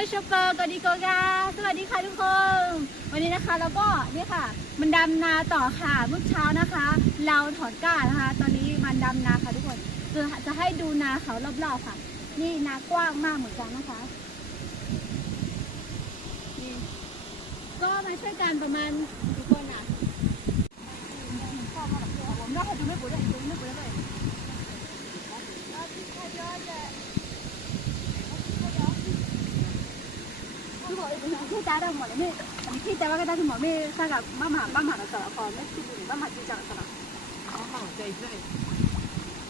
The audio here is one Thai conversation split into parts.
วยชอปเปอร์กอดีโกกาสวัสดีค่ะทุกคน วันนี้นะคะเราก็นี่ค่ะ มันดำนาต่อค่ะเมื่อเช้านะคะ เราถอนก้านะคะ ตอนนี้มันดำนาค่ะทุกคนจะจะให้ดูนาเขารอบๆค่ะ นี่นากว้างมากเหมือนกันนะคะนี่ก็มาช่วยกันประมาณกี่คนอะผมน่าจะไม่ปวดเลยไม่ปวดเลย 果你可以加到我的那，你可以加到个但是我们那个妈妈妈妈的走了，我们去你妈妈就讲是吧？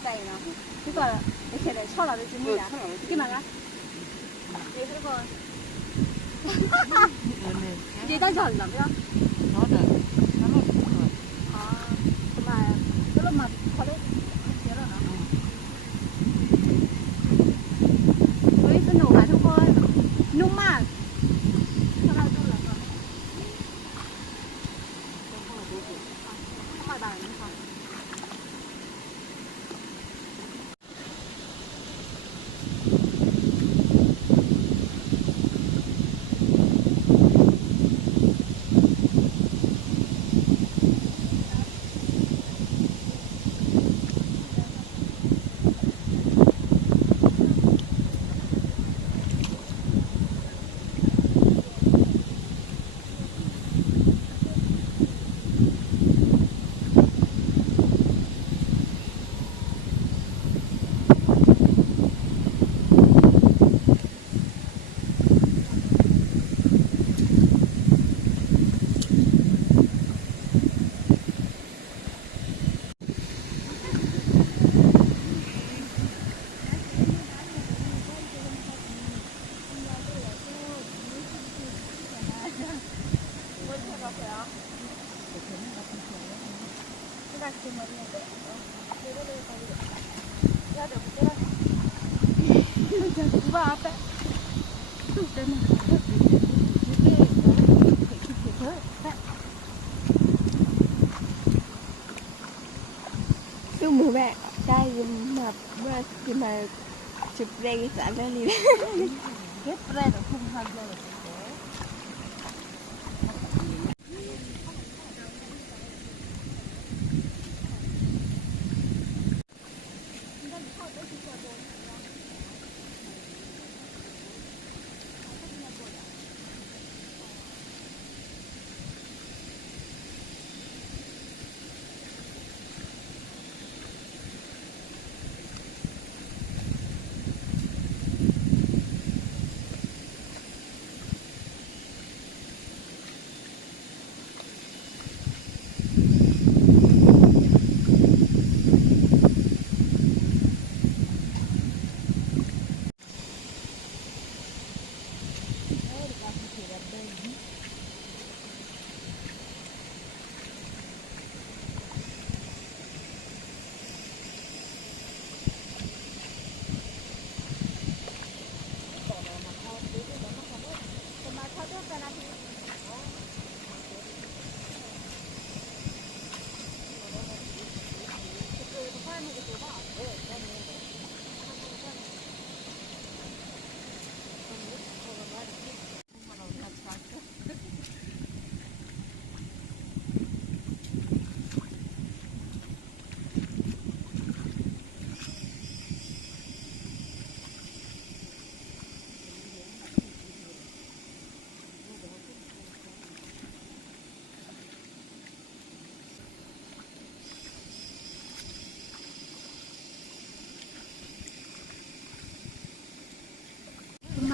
对了，这个你现在炒了的是么呀？干嘛啊？你这个，你在叫什么呀？啊， ว่าไปสุดเลยนะซึ่งหมูแม่ได้ยินมาเมื่อที่มาจุดเรงสารนี่เก็บแรงคุ้มค่าเลยมาบูราซอนถ้าเมื่อยาอาจจะได้ควา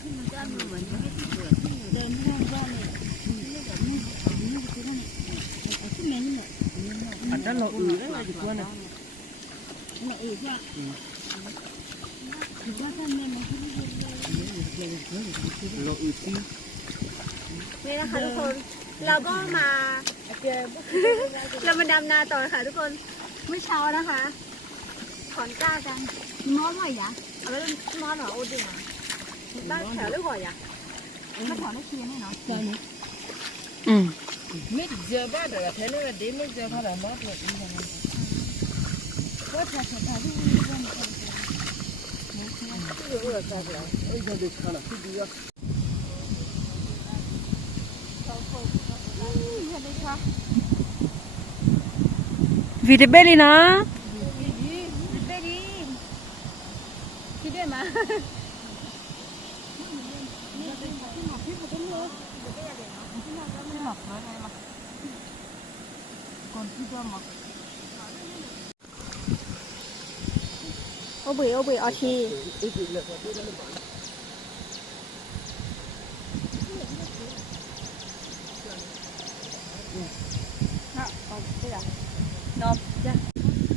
ท่านนี่อยากจะมาดูบูราซอนซึ่งบอกเพื่อนเลยไปตรงนี้ที่ก่อนยาบูราที่เกิดเบื่อได้อย่างเบื่อเนี่ยชัวร์เออเบื่อใช่เนาะประมาณพันะแล้วอนนี้ที่โคตรเสียมันอันนั้นเราอือได้เลยจุดตัวน่ะเราอือซีนี่นะคะทุกคน เราก็มาเรามาดำนาต่อค่ะทุกคนเมื่อเช้านะคะ ถอนกล้ากันมอสหน่อยยะเอาไปเล่นมอสหรอโอ้ดึงอะบ้านแถวหรือยะมาถอเดีย วแทนนี่เดี๋ยวไม่เจอเขาแล้วมาเถอะก็จะเห็นทางที่เพื่อนคนวิดเบลีนะ เบดีคิดได้ไหม โอบุยโอบุยออที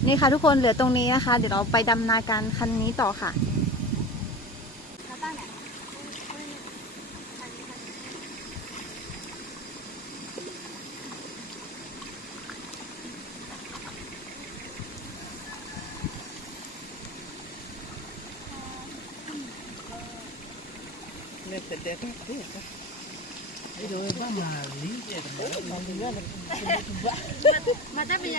นี่ค่ะทุกคนเหลือตรงนี้นะคะ เดี๋ยวเราไปดำนาการคันนี้ต่อค่ะ เนี่ยแต่เด็กเด็กไอ้โดยบ้ามาลิ้นเจ็บมันถึงว่ามาได้เป็นย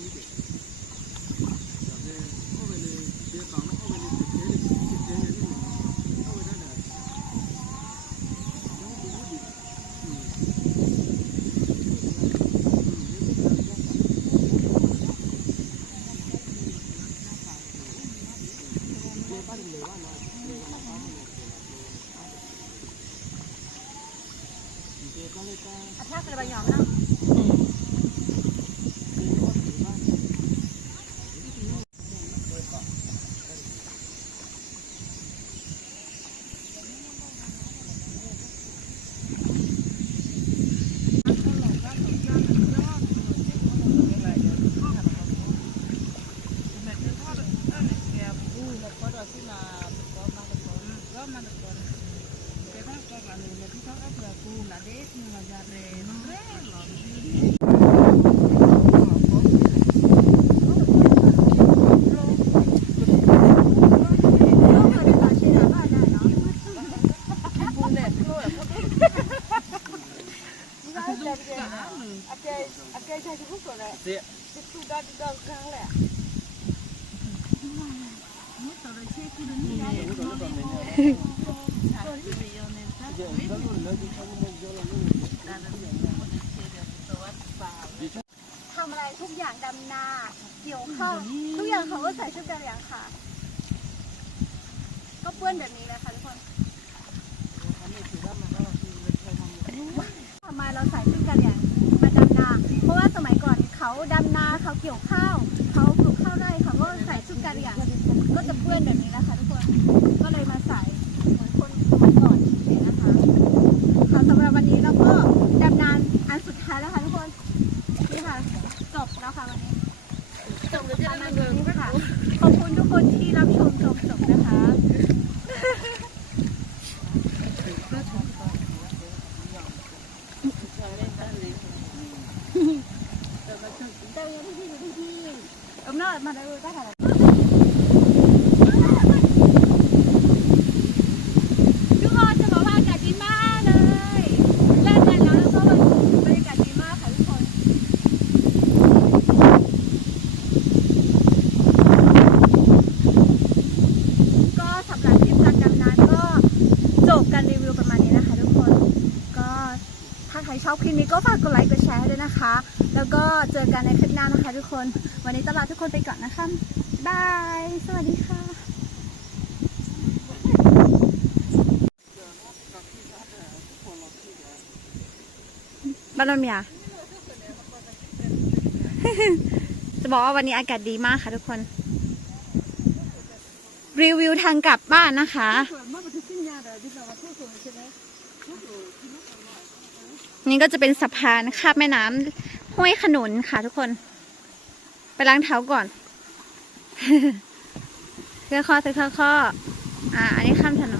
าเดี๋ยวใจแหละแต่เราจะรู้แต่เราคิดว่าเจริญจะเกี่ยวกับเนี่ยแต่เราก็ทำเป็นจังเลยจ้ะแล้วก็ขันแต่เราถึงโยนเนี่ยมันมันเป็นข้อเดียวน้ำยาเนี่ยใช่ใช่เดียวเนี่ย ถ้าเกิดเราย ทำอะไรทุกอย่างดำนาเกี่ยวข้าวทุกอย่างเขาก็ใส่ชุดกันอย่างค่ะ ก็เปื้อนแบบนี้แหละค่ะทุกคนทำไมเราใส่ชุดกันอย่างมาดำนา เพราะว่าสมัยก่อนเขาดำนาเขาเกี่ยวข้าว เขาปลูกข้าวไร่เขาก็ใส่ชุดกันอย่างก็จะเปื้อนแบบนี้ ก็เลยมาใส่เหมือนคนสมัยก่อนเฉยๆนะคะ ค่ะสำหรับวันนี้เราก็ดำนานอันสุดท้ายแล้วค่ะทุกคน นี่ค่ะ จบแล้วค่ะวันนี้ จบแล้วจะมาเดินค่ะ ขอบคุณทุกคนที่รับชมจ นะคะ เดี๋ยวยังที่อยู่ที่ที่เอมน่ามาได้ได้ค่ะ ทุกคนจะบอกว่าอากาศดีมากเลยเล่นกันแล้วแล้วก็บรรยากาศดีมากค่ะทุกคน ก็สำหรับทริปการดำน้ำก็จบาใครชอบคลิปนี้ก็ฝากกดไลค์กดแชร์ให้ด้วยนะคะ แล้วก็ เจอกันในคลิปหน้านะคะทุกคน วันนี้ตลาดทุกคนไปก่อนนะคะบาย สวัสดีค่ะบ้านนนท์เมียจะบอกว่าวันนี้อากาศดีมากค่ะทุกคน รีวิวทางกลับบ้านนะคะนี่ก็จะเป็นสะพานข้ามแม่น้ำ ห้วยขนุนค่ะทุกคน ไปล้างเท้าก่อนเพื่อข้อเพื่อข้อ อ่า อันนี้ข้ามถนน